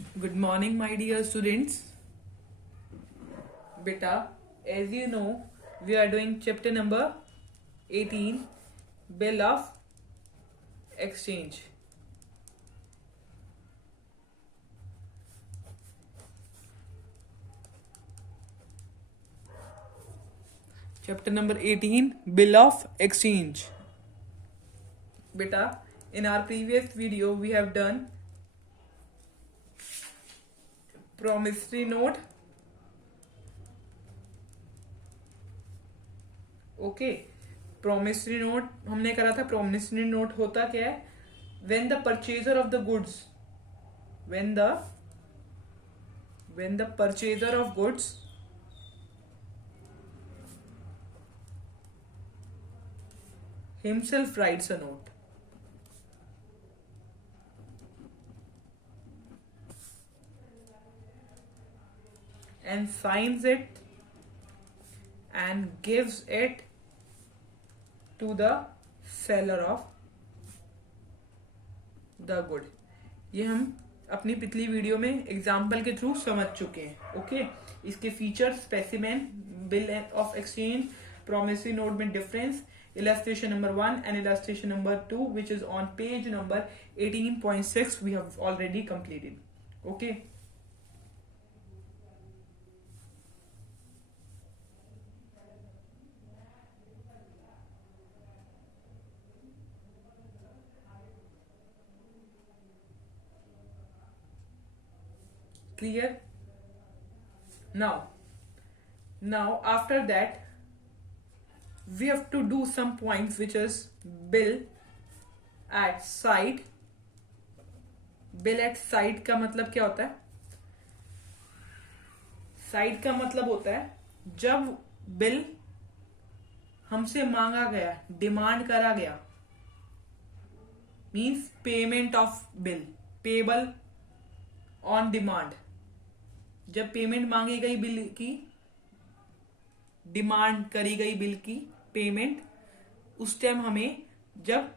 Good morning, my dear students. Beta, as you know, we are doing chapter number 18, Bill of Exchange. Chapter number 18, Bill of Exchange. Beta, in our previous video, we have done promissory note. Okay, promissory note हमने करा था. Promissory note होता क्या है? When the purchaser of the goods when the purchaser of goods himself writes a note and signs it and gives it to the seller of the good. ये हम अपनी पिछली वीडियो में एग्जाम्पल के through समझ चुके हैं. ओके, इसके feature, specimen, bill of exchange, promissory note में difference, illustration number 1 and illustration number 2 which is on page number 18.6 we have already completed. Okay, clear? Now after that we have to do some points which is bill at site. Bill at site का मतलब क्या होता है? Site का मतलब होता है जब बिल हमसे मांगा गया, डिमांड करा गया, means payment of bill, payable on demand. जब पेमेंट मांगी गई बिल की, डिमांड करी गई बिल की पेमेंट, उस टाइम हमें जब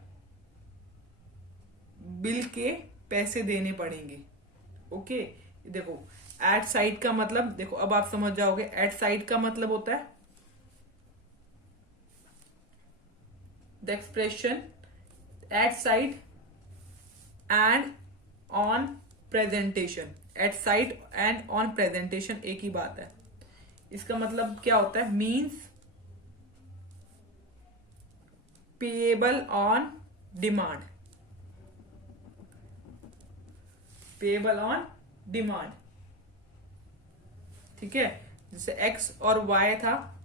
बिल के पैसे देने पड़ेंगे. ओके, देखो एट साइट का मतलब, देखो अब आप समझ जाओगे. एट साइट का मतलब होता है the expression at sight and on presentation. At sight and on presentation एक ही बात है. इसका मतलब क्या होता है? Means payable on demand. Payable on demand, ठीक है. जैसे एक्स और वाई था,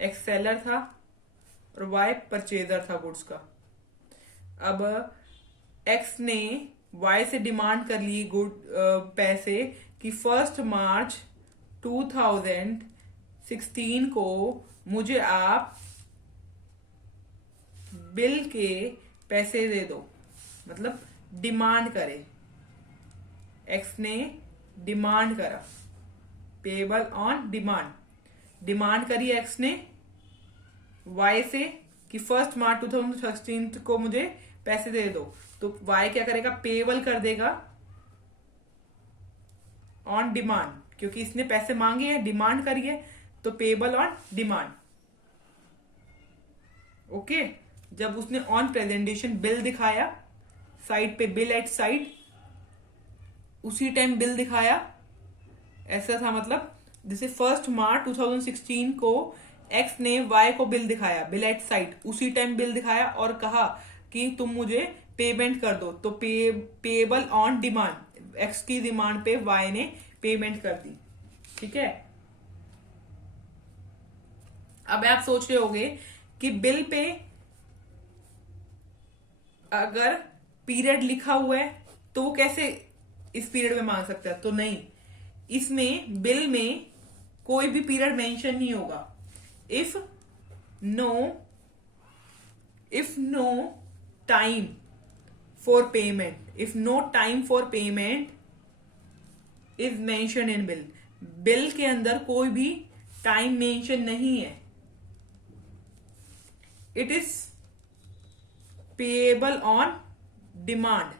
एक्स सेलर था और वाई परचेजर था गुड्स का. अब एक्स ने वाई से डिमांड कर ली गुड पैसे कि 1 मार्च 2016 को मुझे आप बिल के पैसे दे दो. मतलब डिमांड करे, एक्स ने डिमांड करा, पेबल ऑन डिमांड. डिमांड करी एक्स ने वाई से कि 1 मार्च 2016 को मुझे पैसे दे दो. तो वाई क्या करेगा? पेबल कर देगा ऑन डिमांड, क्योंकि इसने पैसे मांगे हैं, डिमांड करी है, तो पेबल ऑन डिमांड. ओके, जब उसने ऑन प्रेजेंटेशन बिल दिखाया साइट पे, बिल एट साइट, उसी टाइम बिल दिखाया, ऐसा था. मतलब जैसे 1 मार्च 2016 को एक्स ने वाई को बिल दिखाया, बिल एट साइट, उसी टाइम बिल दिखाया और कहा कि तुम मुझे पेमेंट कर दो. तो पेबल ऑन डिमांड, एक्स की डिमांड पे वाई ने पेमेंट कर दी. ठीक है. अब आप सोच रहे होगे कि बिल पे अगर पीरियड लिखा हुआ है तो वो कैसे इस पीरियड में मांग सकता है? तो नहीं, इसमें बिल में कोई भी पीरियड मेंशन नहीं होगा. If no time for payment, if no time for payment is mention in bill, bill के अंदर कोई भी टाइम मेंशन नहीं है, it is payable on demand.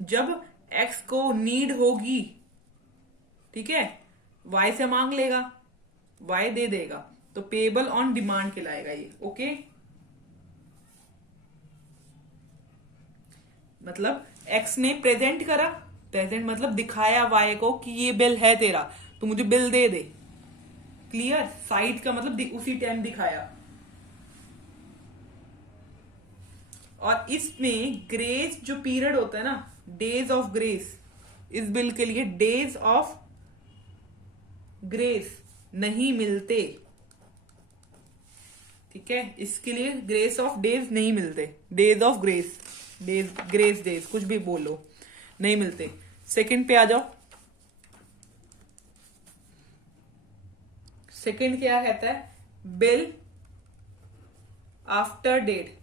जब एक्स को नीड होगी ठीक है, वाई से मांग लेगा, वाई दे देगा, तो पेबल ऑन डिमांड कहलाएगा ये। ओके, मतलब एक्स ने प्रेजेंट करा, प्रेजेंट मतलब दिखाया वाई को कि ये बिल है तेरा, तो मुझे बिल दे दे। क्लियर, साइड का मतलब उसी टाइम दिखाया। और इसमें ग्रेस जो पीरियड होता है ना, डेज ऑफ ग्रेस, इस बिल के लिए डेज ऑफ ग्रेस नहीं मिलते। ठीक है, इसके लिए ग्रेस ऑफ डेज नहीं मिलते, days of grace, days grace days कुछ भी बोलो, नहीं मिलते। सेकंड पे आ जाओ। सेकंड क्या कहता है, bill after date,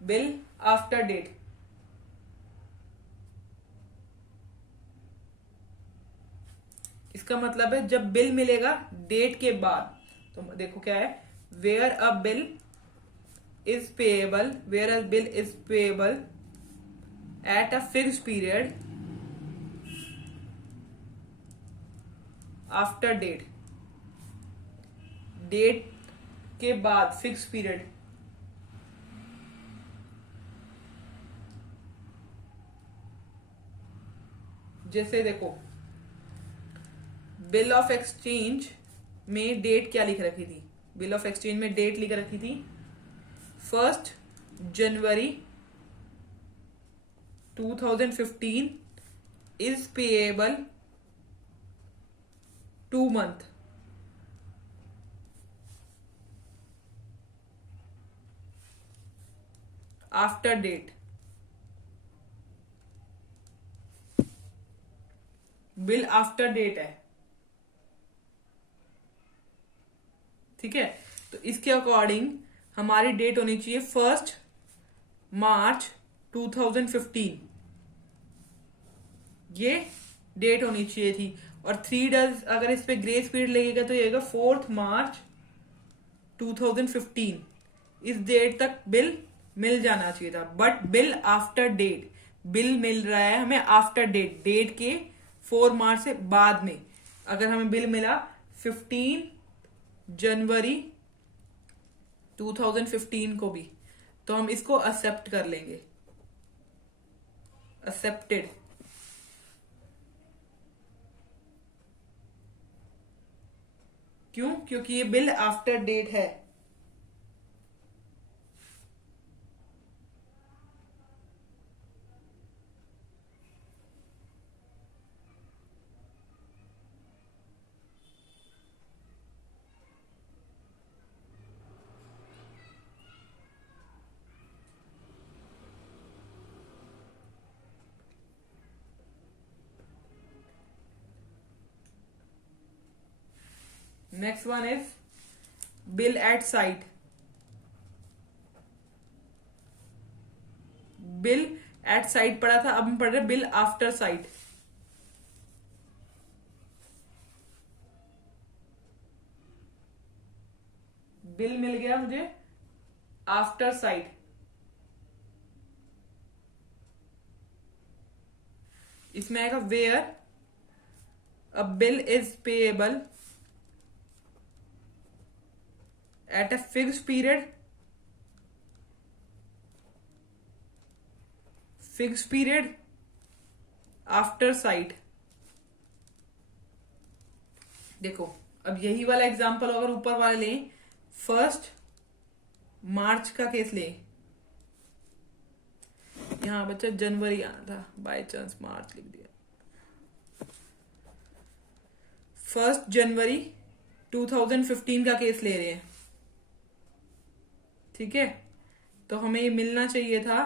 bill after date. इसका मतलब है जब बिल मिलेगा डेट के बाद, तो देखो क्या है, where a bill is payable, where a bill is payable at a fixed period after date, date के बाद फिक्स पीरियड। जैसे देखो, बिल ऑफ एक्सचेंज में डेट क्या लिख रखी थी, बिल ऑफ एक्सचेंज में डेट लिख रखी थी 1 जनवरी 2015 is payable 2 month। After date, bill after date है। ठीक है, तो इसके अकॉर्डिंग हमारी डेट होनी चाहिए 1 मार्च 2015, ये डेट होनी चाहिए थी। और 3 डेज अगर इस पे ग्रेस पीरियड लगेगा तो ये 4 मार्च 2015, इस डेट तक बिल मिल जाना चाहिए था। But bill after date, bill मिल रहा है हमें आफ्टर डेट, डेट के 4 मार्च से बाद में। अगर हमें बिल मिला 15 जनवरी 2015 को भी, तो हम इसको एक्सेप्ट कर लेंगे, एक्सेप्टेड। क्यों, क्योंकि ये बिल आफ्टर डेट है। Next one is bill at sight, bill at sight पढ़ा था, अब हम पढ़ रहे बिल आफ्टर साइट। बिल मिल गया मुझे आफ्टर साइट, इसमें आएगा where a bill is payable at a fixed period, fixed period after sight. देखो, अब यही वाला एग्जांपल अगर ऊपर वाले लें, 1 मार्च का केस लें, यहां बच्चा जनवरी आना था, बाय चांस मार्च लिख दिया। 1 जनवरी 2015 का केस ले रहे हैं। ठीक है, तो हमें ये मिलना चाहिए था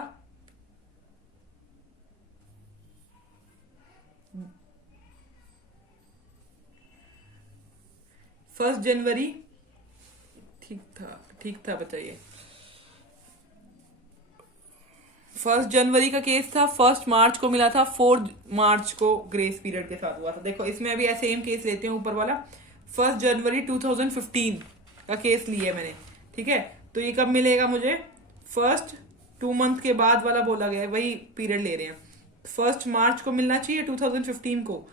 1 जनवरी, ठीक था बताइए। 1 जनवरी का केस था, 1 मार्च को मिला था, 4 मार्च को ग्रेस पीरियड के साथ हुआ था। देखो, इसमें अभी सेम केस लेते हैं ऊपर वाला, 1 जनवरी 2015 का केस लिया मैंने। ठीक है, तो ये कब मिलेगा मुझे, 1 2 मंथ के बाद वाला बोला गया है, वही पीरियड ले रहे हैं। 1 मार्च को मिलना चाहिए 2015 को,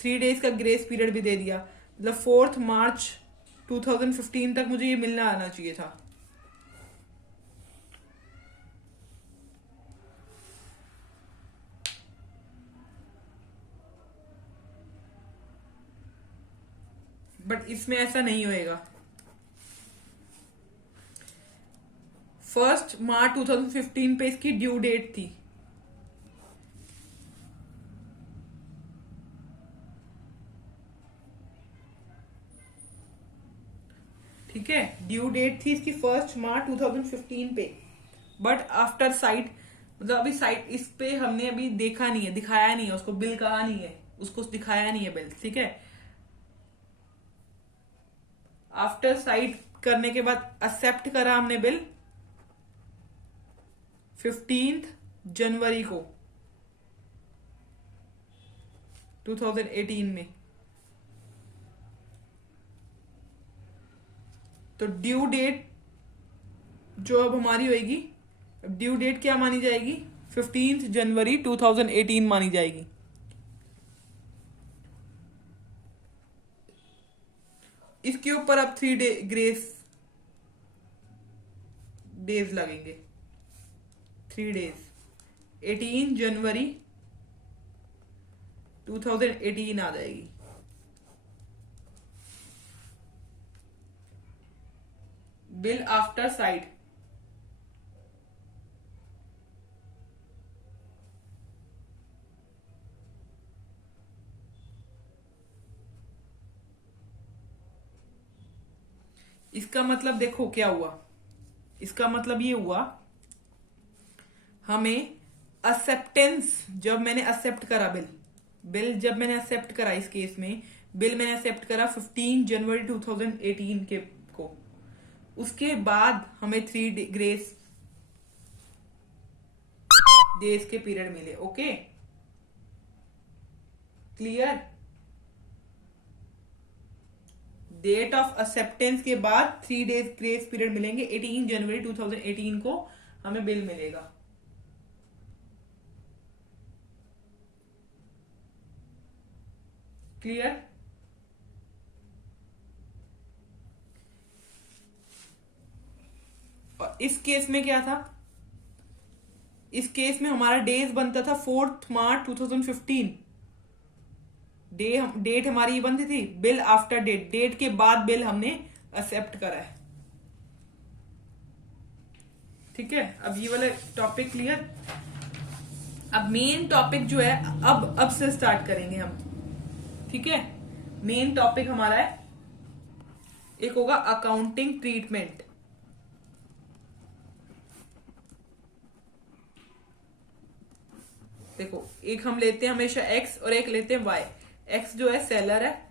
3 डेज का ग्रेस पीरियड भी दे दिया, मतलब 4 मार्च 2015 तक मुझे ये मिलना आना चाहिए था। बट इसमें ऐसा नहीं होएगा। 1 मार्च 2015 पे इसकी ड्यू डेट थी। ठीक है, ड्यू डेट थी इसकी 1 मार्च 2015 पे, बट आफ्टर साइट, मतलब अभी साइट इस पे हमने अभी देखा नहीं है, दिखाया नहीं है उसको, बिल कहा नहीं है, उसको दिखाया नहीं है बिल। ठीक है, आफ्टर साइट करने के बाद एक्सेप्ट करा हमने बिल 15 जनवरी को 2018 में। तो ड्यू डेट जो अब हमारी होगी, ड्यू डेट क्या मानी जाएगी, 15 जनवरी 2018 मानी जाएगी। इसके ऊपर अब 3 डे ग्रेस डेज लगेंगे, 3 डेज, 18 जनवरी 2018 आ जाएगी। बिल आफ्टर साइट, इसका मतलब देखो क्या हुआ, इसका मतलब ये हुआ हमें एक्सेप्टेंस, जब मैंने एक्सेप्ट करा बिल जब मैंने एक्सेप्ट करा, इस केस में बिल मैंने एक्सेप्ट करा 15 जनवरी 2018 के को, उसके बाद हमें 3 ग्रेस डेज के पीरियड मिले। Okay, clear? Date of acceptance के बाद 3 डेज ग्रेस पीरियड मिलेंगे, 18 जनवरी 2018 को हमें बिल मिलेगा। क्लियर? और इस केस में क्या था, इस केस में हमारा डेज बनता था 4 मार्च 2015, डेट हमारी ये बनती थी, बिल आफ्टर डेट के बाद बिल हमने एक्सेप्ट करा है। ठीक है, अब ये वाला टॉपिक क्लियर। अब मेन टॉपिक जो है अब से स्टार्ट करेंगे हम। ठीक है, मेन टॉपिक हमारा है, एक होगा अकाउंटिंग ट्रीटमेंट। देखो, एक हम लेते हैं हमेशा एक्स और एक लेते हैं वाई। एक्स जो है सेलर है,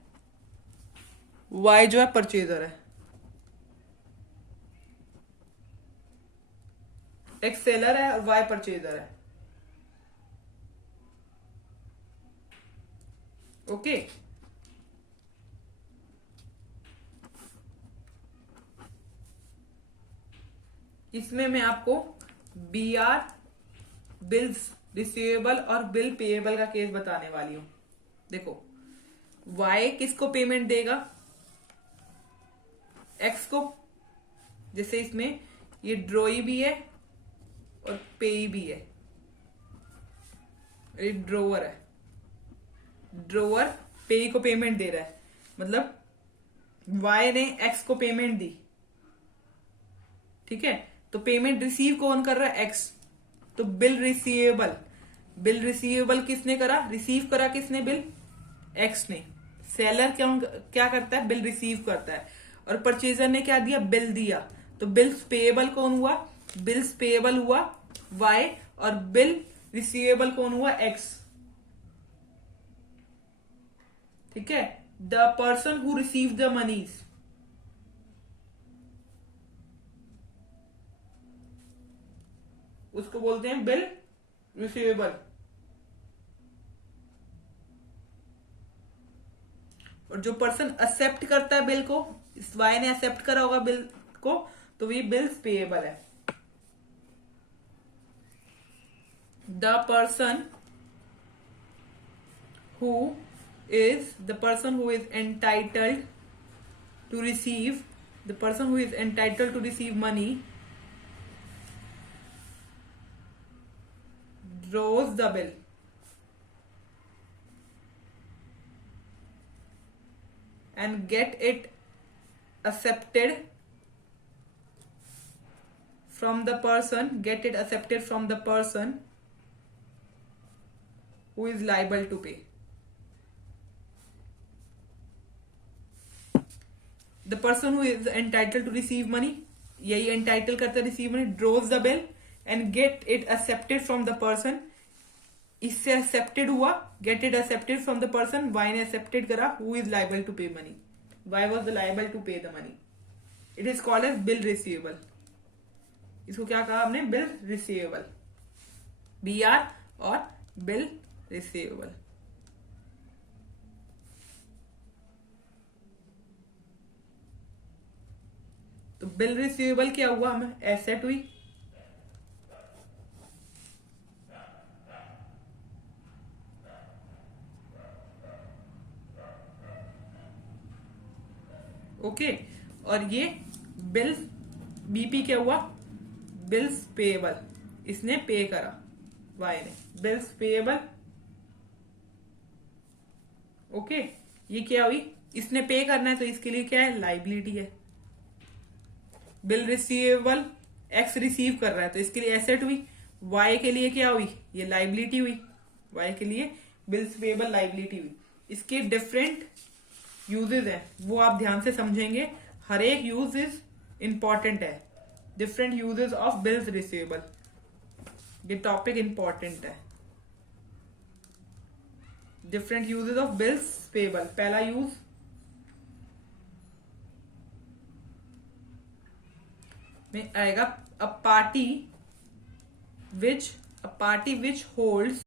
वाई जो है परचेजर है। एक्स सेलर है और वाई परचेजर है। ओके, इसमें मैं आपको BR, बिल्स रिसीवेबल और बिल पेएबल का केस बताने वाली हूं। देखो, वाई किसको पेमेंट देगा, एक्स को, जैसे इसमें ये ड्रोई भी है और पेई भी है, ये ड्रोवर है, ड्रोवर पेई को पेमेंट दे रहा है, मतलब वाई ने एक्स को पेमेंट दी। ठीक है, तो पेमेंट रिसीव कौन कर रहा है, एक्स, तो बिल रिसीवेबल किसने करा, रिसीव करा किसने, बिल एक्स ने। सेलर क्या करता है, बिल रिसीव करता है, और परचेजर ने क्या दिया, बिल दिया। तो बिल्स पेएबल कौन हुआ, बिल्स पेएबल हुआ वाई, और बिल रिसीवेबल कौन हुआ, एक्स। ठीक है, the person who receive the moneys, उसको बोलते हैं बिल रिसीवेबल। और जो पर्सन एक्सेप्ट करता है बिल को, इस वाई ने एक्सेप्ट करा होगा बिल को, तो ये बिल्स पेएबल है। The person who is the person who is entitled to receive money draws the bill and get it accepted from the person who is liable to pay. The person who is entitled to receive money, यही entitle करता है receive money, draws the bill and get it accepted from the person. इससे accepted हुआ, get it accepted from the person, Y ने accepted करा, who is liable to pay money. Y was the liable to pay the money. It is called as bill receivable. इसको क्या कहा आपने? Bill receivable, BR और bill receivable. तो bill receivable क्या हुआ? हमें एसेट हुई, ओके. और ये बिल बीपी क्या हुआ? बिल्स पेएबल, इसने पे करा वाई ने, बिल्स पेएबल. ओके, ये क्या हुई? इसने पे करना है तो इसके लिए क्या है? लाइबिलिटी है. बिल रिसीवेबल, एक्स रिसीव कर रहा है तो इसके लिए एसेट हुई. वाई के लिए क्या हुई? ये लाइबिलिटी हुई. वाई के लिए बिल्स पेएबल लाइबिलिटी हुई. इसके डिफरेंट यूजेस हैं, वो आप ध्यान से समझेंगे. हर एक यूजेस इंपॉर्टेंट है. Different uses of bills receivable, ये टॉपिक इंपॉर्टेंट है. Different uses of bills payable. पहला यूज, में आएगा a party which holds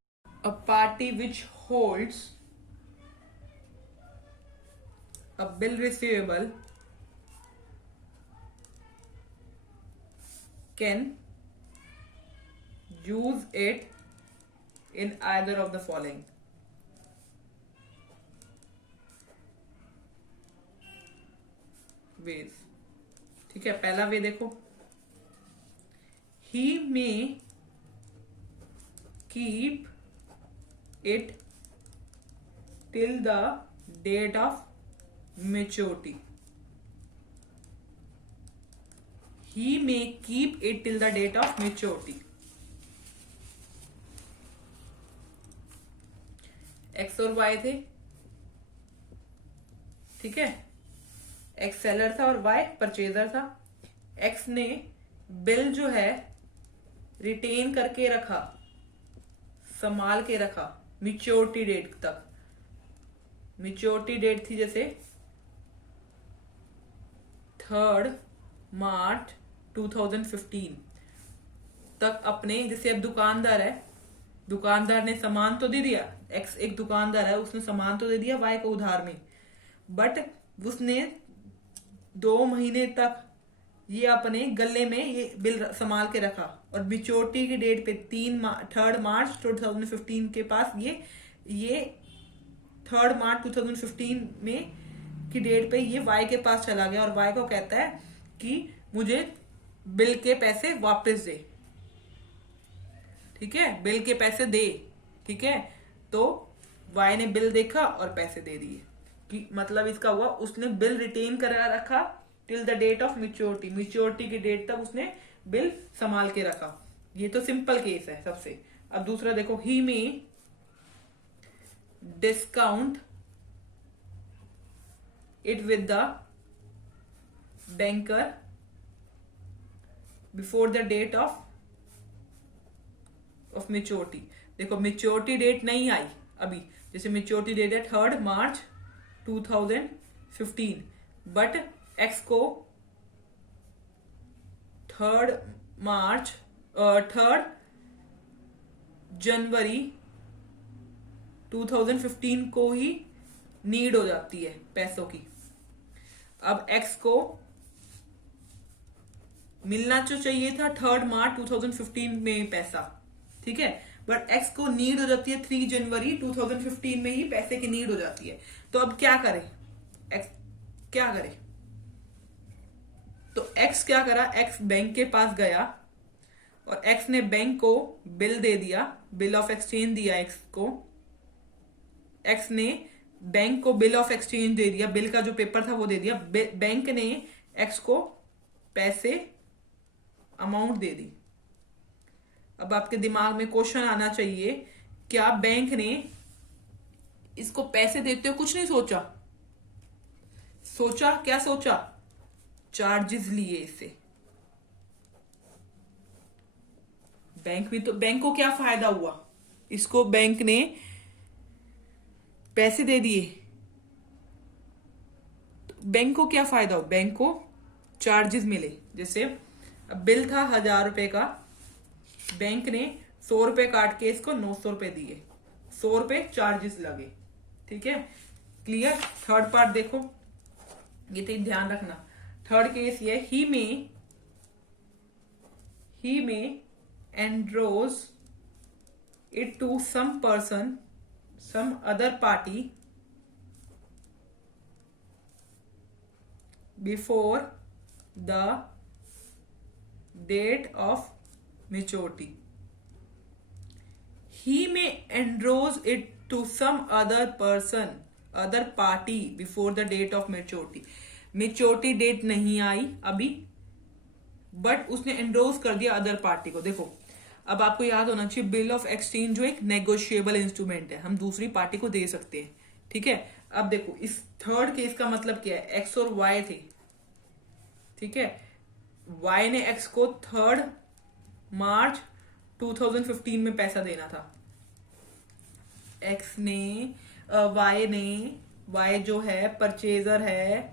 a bill receivable can use it in either of the following. ways. ठीक है, पहला वे देखो, he may keep it till the date of maturity. He may keep it till the date of maturity. X और Y थे, ठीक है. X seller था और Y परचेजर था. X ने बिल जो है रिटेन करके रखा, संभाल के रखा मैच्योरिटी डेट तक. मैच्योरिटी डेट थी जैसे 3 मार्च 2015 तक अपने. जैसे अब दुकानदार है, दुकानदार ने सामान तो दे दिया, एक्स एक दुकानदार है, उसने सामान तो दे दिया वाई को उधार में, बट उसने 2 महीने तक ये अपने गले में ये बिल संभाल के रखा और मैच्योरिटी की डेट पे 3 मार्च 2015 के पास ये 3 मार्च 2015 में की डेट पे ये वाई के पास चला गया और वाई को कहता है कि मुझे बिल के पैसे वापस दे. ठीक है, बिल के पैसे दे. ठीक है, तो वाई ने बिल देखा और पैसे दे दिए. कि मतलब इसका हुआ उसने बिल रिटेन करा रखा till the date of maturity. Maturity की डेट तक उसने बिल संभाल के रखा. ये तो सिंपल केस है सबसे. अब दूसरा देखो, ही में discount it with the banker before the date of maturity. देखो maturity date नहीं आई अभी, जैसे maturity date है 3 मार्च 2015, बट X को 3 जनवरी 2015 को ही नीड हो जाती है पैसों की. अब X को मिलना जो चाहिए था 3 मार्च 2015 में पैसा, ठीक है, बट एक्स को नीड हो जाती है 3 जनवरी 2015 में ही पैसे की नीड हो जाती है। तो अब क्या करे, एक्स क्या करे? तो एक्स क्या करा, एक्स बैंक के पास गया और एक्स ने बैंक को बिल दे दिया, बिल ऑफ एक्सचेंज दिया एक्स को। एक्स ने बैंक को बिल ऑफ एक्सचेंज दे दिया, बिल का जो पेपर था वो दे दिया। बैंक ने एक्स को पैसे अमाउंट दे दी। अब आपके दिमाग में क्वेश्चन आना चाहिए, क्या बैंक ने इसको पैसे देते हुए कुछ नहीं सोचा? सोचा, क्या सोचा? चार्जेस लिए इससे। बैंक को क्या फायदा हुआ? इसको बैंक ने पैसे दे दिए, बैंक को क्या फायदा हो? बैंक को चार्जेस मिले। जैसे अब बिल था 1000 रुपए का, बैंक ने 100 रुपए काट के इसको 900 रुपए दिए, 100 रुपए चार्जेस लगे। ठीक है, क्लियर? थर्ड पार्ट देखो, ये तो ध्यान रखना। थर्ड केस ये, ही में engross it to some person, some other party before the date of maturity. He may engross it to some other person, other party before the date of maturity. Maturity date नहीं आई अभी, but उसने endorse कर दिया other party को। देखो, अब आपको याद होना चाहिए, बिल ऑफ एक्सचेंज जो एक नेगोशिएबल इंस्ट्रूमेंट है, हम दूसरी पार्टी को दे सकते हैं। ठीक है, अब देखो इस थर्ड केस का मतलब क्या है, एक्स और वाई थे। ठीक है, वाई ने एक्स को 3 मार्च 2015 में पैसा देना था। एक्स ने वाई जो है परचेजर है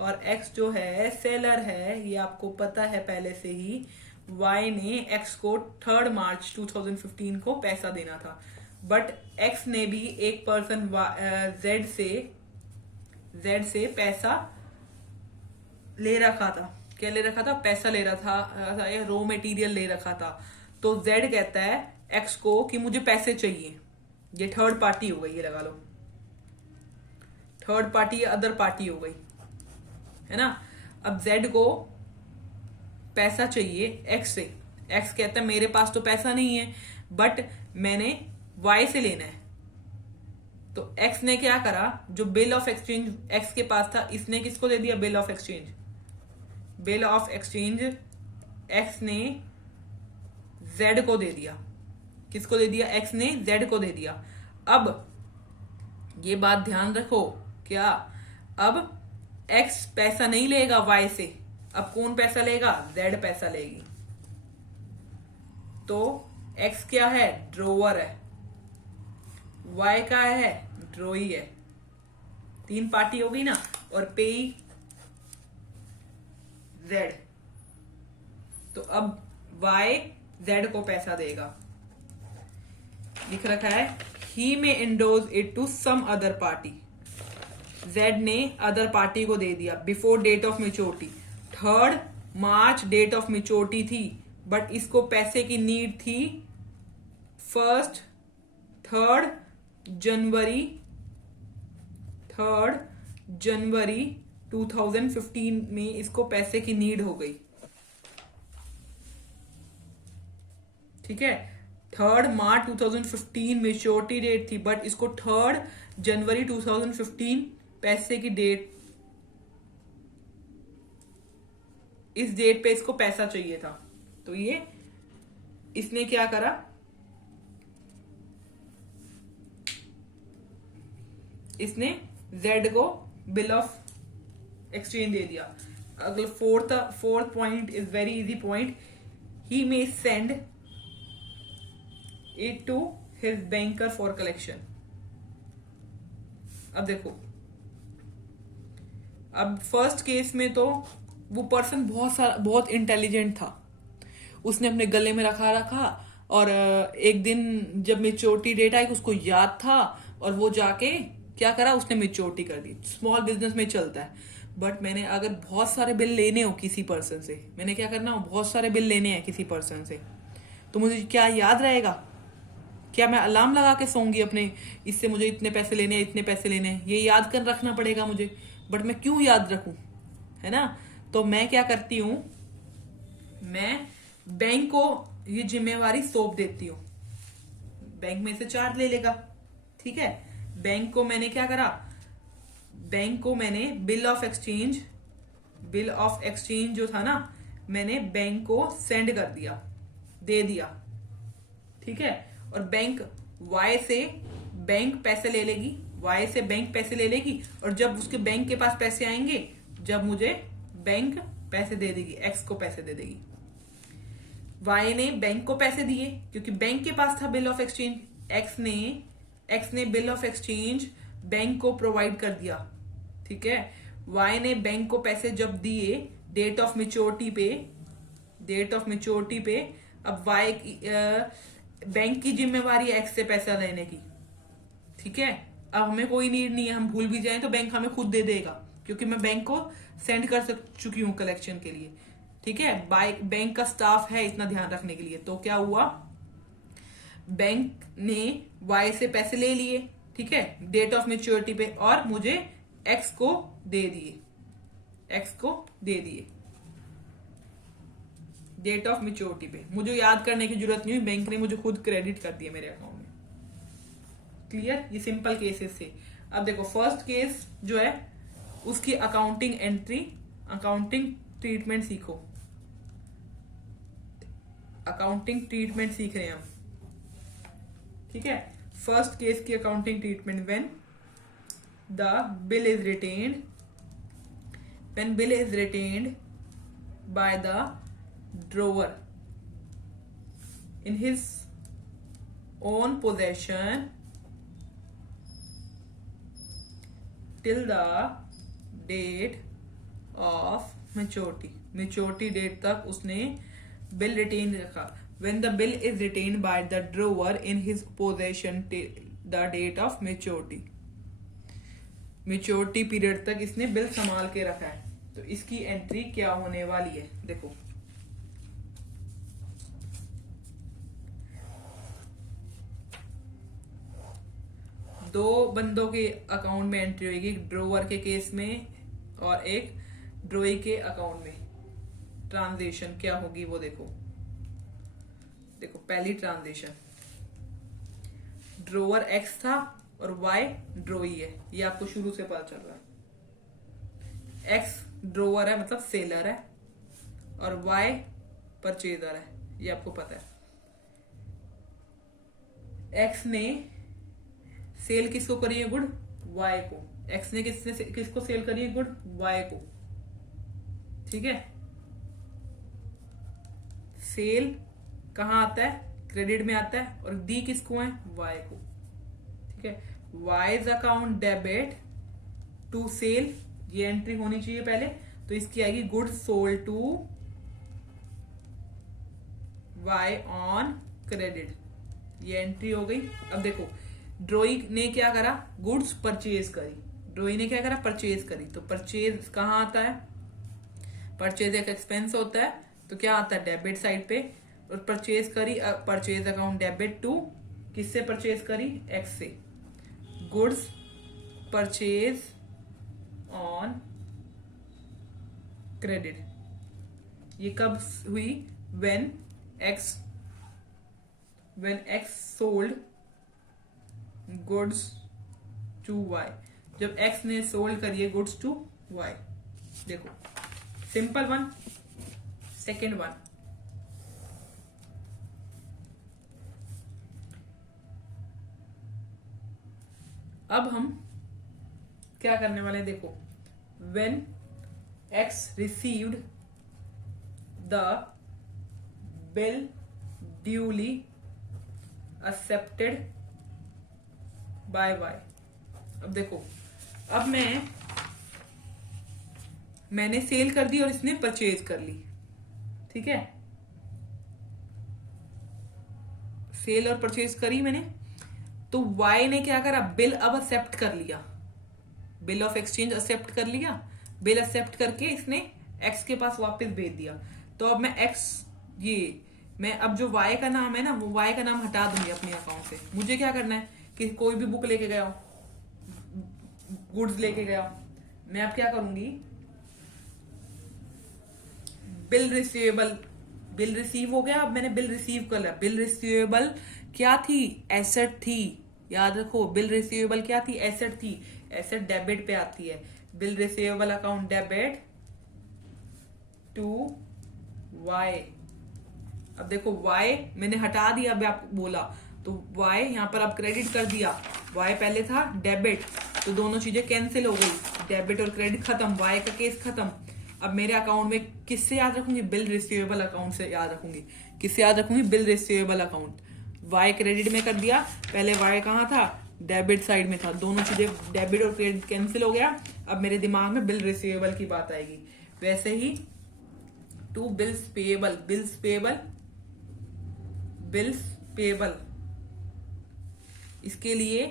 और एक्स जो है सेलर है, ये आपको पता है पहले से ही। वाई ने एक्स को 3 मार्च 2015 को पैसा देना था, बट एक्स ने भी एक पर्सन जेड से पैसा ले रखा था। क्या ले रखा था? पैसा ले रहा था या रॉ मटेरियल ले रखा था। तो जेड कहता है एक्स को कि मुझे पैसे चाहिए। ये थर्ड पार्टी हो गई, ये लगा लो थर्ड पार्टी या अदर पार्टी हो गई, है ना। अब जेड को पैसा चाहिए एक्स से। एक्स कहता है मेरे पास तो पैसा नहीं है, बट मैंने वाई से लेना है। तो एक्स ने क्या करा, जो बिल ऑफ एक्सचेंज एक्स के पास था, इसने किसको दे दिया? Bill of exchange. Bill of exchange x ने जेड को दे दिया। किसको दे दिया? एक्स ने जेड को दे दिया। अब ये बात ध्यान रखो, क्या अब एक्स पैसा नहीं लेगा वाई से, अब कौन पैसा लेगा? जेड पैसा लेगी। तो एक्स क्या है? ड्रोवर है। वाई का है? ड्रोई है। 3 पार्टी हो गई ना, और पेई जेड। तो अब वाई जेड को पैसा देगा। लिख रखा है he may endorse it to some other party. Z ने अदर पार्टी को दे दिया बिफोर डेट ऑफ मेच्योरिटी। 3 मार्च डेट ऑफ मेच्योरिटी थी, बट इसको पैसे की नीड थी 3 जनवरी 2015 में इसको पैसे की नीड हो गई। ठीक है, 3 मार्च 2015 मेच्योरिटी डेट थी, बट इसको 3 जनवरी 2015 पैसे की डेट, इस डेट पे इसको पैसा चाहिए था। तो ये इसने क्या करा, इसने जेड को बिल ऑफ एक्सचेंज दे दिया। अगला fourth point is very easy point, he may send it to his banker for collection. अब देखो, अब फर्स्ट केस में तो वो पर्सन बहुत इंटेलिजेंट था, उसने अपने गले में रखा और एक दिन जब मेच्योरिटी डेट आई उसको याद था और वो जाके क्या करा, उसने मेच्योरिटी कर दी। स्मॉल बिजनेस में चलता है, बट मैंने अगर बहुत सारे बिल लेने हो किसी पर्सन से, मैंने क्या करना हो, बहुत सारे बिल लेने हैं किसी पर्सन से, तो मुझे क्या याद रहेगा? क्या मैं अलार्म लगा के सोऊंगी अपने, इससे मुझे इतने पैसे लेने हैं, इतने पैसे लेने हैं, ये याद कर रखना पड़ेगा मुझे। बट मैं क्यों याद रखूं, है ना। तो मैं क्या करती हूं, मैं बैंक को ये जिम्मेवारी सौंप देती हूँ। बैंक में से चार्ज ले लेगा, ठीक है। बैंक को मैंने क्या करा, बैंक को मैंने बिल ऑफ एक्सचेंज जो था ना, मैंने बैंक को सेंड कर दिया, दे दिया, ठीक है। और बैंक वाई से बैंक पैसे ले लेगी, वाई से बैंक पैसे ले लेगी, और जब उसके बैंक के पास पैसे आएंगे, जब मुझे बैंक पैसे दे देगी, एक्स को पैसे दे देगी। वाई ने बैंक को पैसे दिए क्योंकि बैंक के पास था बिल ऑफ एक्सचेंज, एक्स ने बिल ऑफ एक्सचेंज बैंक को प्रोवाइड कर दिया, ठीक है। वाई ने बैंक को पैसे जब दिए डेट ऑफ मेच्योरिटी पे, अब वाई बैंक की जिम्मेवारी है एक्स से पैसा लेने की, ठीक है। अब हमें कोई नीड नहीं है, हम भूल भी जाएं तो बैंक हमें खुद दे देगा, क्योंकि मैं बैंक को सेंड कर चुकी हूं कलेक्शन के लिए, ठीक है। बैंक का स्टाफ है इतना ध्यान रखने के लिए। तो क्या हुआ, बैंक ने वाई से पैसे ले लिए, ठीक है, डेट ऑफ मेच्योरिटी पे, और मुझे एक्स को दे दिए, डेट ऑफ मेच्योरिटी पे। मुझे याद करने की जरूरत नहीं हुई, बैंक ने मुझे खुद क्रेडिट कर दिया मेरे अकाउंट में। क्लियर, ये सिंपल केसेस से। अब देखो फर्स्ट केस जो है उसकी अकाउंटिंग ट्रीटमेंट सीखो। अकाउंटिंग ट्रीटमेंट सीख रहे हैं हम, ठीक है। फर्स्ट केस की accounting treatment, when bill is retained by the drawer in his own possession till the date of maturity date तक उसने बिल रिटेन रखा। When the bill is retained by the drawer in his possession till the date of maturity period तक इसने bill संभाल के रखा है। तो इसकी एंट्री क्या होने वाली है, देखो दो बंदों के अकाउंट में एंट्री होगी, एक ड्रोवर के केस में और एक ड्रोई के अकाउंट में। ट्रांजेक्शन क्या होगी वो देखो पहली ट्रांजेक्शन, ड्रोवर एक्स था और वाई ड्रोई है, ये आपको शुरू से पता चल रहा है। एक्स ड्रोवर है मतलब सेलर है, और वाई परचेजर है, ये आपको पता है। एक्स ने सेल किसको करी है, गुड वाई को। एक्स ने किसको सेल करी है, गुड वाई को, ठीक है। सेल कहां आता है, क्रेडिट में आता है, और दी किसको है, वाई को, ठीक है। Y's account debit to sale, ये एंट्री होनी चाहिए पहले, तो इसकी आएगी goods sold to Y on credit, ये एंट्री हो गई। अब देखो ड्रोई ने क्या करा, गुड्स परचेज करी, परचेज करी, तो परचेज कहां आता है, परचेज एक एक्सपेंस होता है, तो क्या आता है डेबिट साइड पे, और परचेज करी, परचेज अकाउंट डेबिट टू, किससे परचेज करी, एक्स से। गुड्स परचेज ऑन क्रेडिट, ये कब हुई, when X sold goods to Y, जब एक्स ने सोल्ड करिए गुड्स टू वाई। देखो सिंपल वन। सेकेंड वन, अब हम क्या करने वाले हैं, देखो when X received the bill duly accepted by Y। अब देखो, अब मैंने सेल कर दी और इसने परचेज कर ली, ठीक है। सेल और परचेज करी मैंने, तो वाई ने क्या करा, बिल अब एक्सेप्ट कर लिया, बिल ऑफ एक्सचेंज एक्सेप्ट कर लिया, बिल एक्सेप्ट करके इसने एक्स के पास वापस भेज दिया। तो अब मैं एक्स, ये मैं अब जो वाई का नाम है ना, वो वाई का नाम हटा दूंगी अपने अकाउंट से। मुझे क्या करना है कि कोई भी बुक लेके गया हो, गुड्स लेके गया हो, मैं अब क्या करूंगी, बिल रिसीवेबल, बिल रिसीव हो गया, अब मैंने बिल रिसीव कर लिया। बिल रिसीवेबल क्या थी? एसेट थी। याद रखो, बिल रिसीवेबल क्या थी? एसेट थी। एसेट डेबिट पे आती है। Bill receivable account debit to Y. अब देखो वाई मैंने हटा दिया, अब आप बोला तो वाई यहाँ पर अब क्रेडिट कर दिया। वाई पहले था डेबिट, तो दोनों चीजें कैंसिल हो गई, डेबिट और क्रेडिट खत्म, वाई का केस खत्म। अब मेरे अकाउंट में किससे याद रखूंगी? बिल रिसीवेबल अकाउंट से याद रखूंगी। किससे याद रखूंगी? Bill receivable account. Y credit में कर दिया, पहले वाई कहाँ था? डेबिट साइड में था, दोनों चीजें डेबिट और क्रेडिट कैंसिल हो गया। अब मेरे दिमाग में बिल रिसीवेबल की बात आएगी। वैसे ही to bills payable, bills payable, bills payable, इसके लिए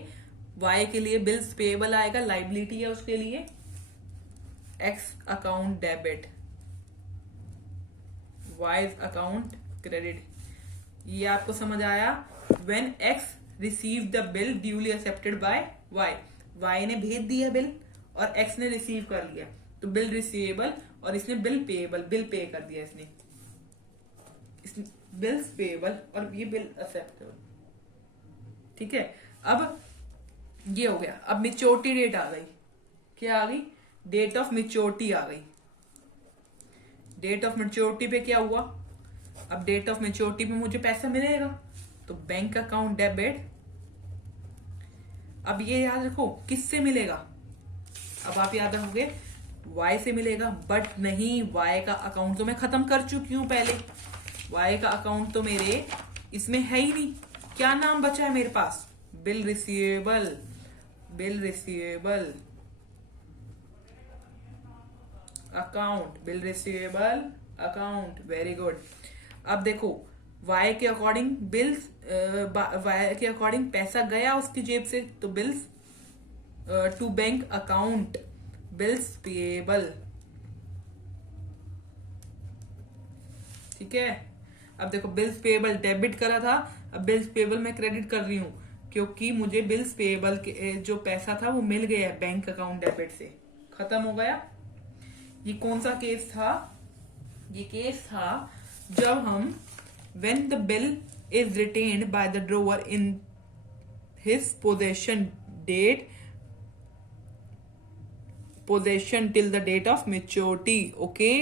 वाई के लिए बिल्स पेएबल आएगा, लाइबिलिटी है उसके लिए। X account debit, Y's account credit. ये आपको समझ आया? When X receive the bill duly accepted by Y, Y ने भेज दिया बिल और एक्स ने रिसीव कर लिया, तो बिल रिसीवेबल, और इसने बिल पेएबल, बिल पे कर दिया इसने बिल्स पेएबल और ये बिल एक्सेप्टेबल। ठीक है, अब ये हो गया। अब मेच्योरिटी डेट आ गई। क्या आ गई? डेट ऑफ मेच्योरिटी आ गई। डेट ऑफ मेच्योरिटी पे क्या हुआ? अब डेट ऑफ मेच्योरिटी पे मुझे पैसा मिलेगा, तो बैंक अकाउंट डेबिट। अब ये याद रखो किससे मिलेगा? अब आप याद रखोगे वाई से मिलेगा, बट नहीं, वाई का अकाउंट तो मैं खत्म कर चुकी हूं पहले। वाई का अकाउंट तो मेरे इसमें है ही नहीं। क्या नाम बचा है मेरे पास? Bill receivable, bill receivable account, bill receivable account. Very good. अब देखो वाई के अकॉर्डिंग बिल्स, वाई के अकॉर्डिंग पैसा गया उसकी जेब से, तो bills to bank account, bills payable. ठीक है, अब देखो बिल्स पेएबल डेबिट करा था, अब बिल्स पेएबल मैं क्रेडिट कर रही हूं, क्योंकि मुझे बिल्स पेएबल के जो पैसा था वो मिल गया बैंक अकाउंट डेबिट से, खत्म हो गया। ये कौन सा केस था? ये केस था जब हम when the bill is retained by the drawer in his possession till the date of maturity. Okay.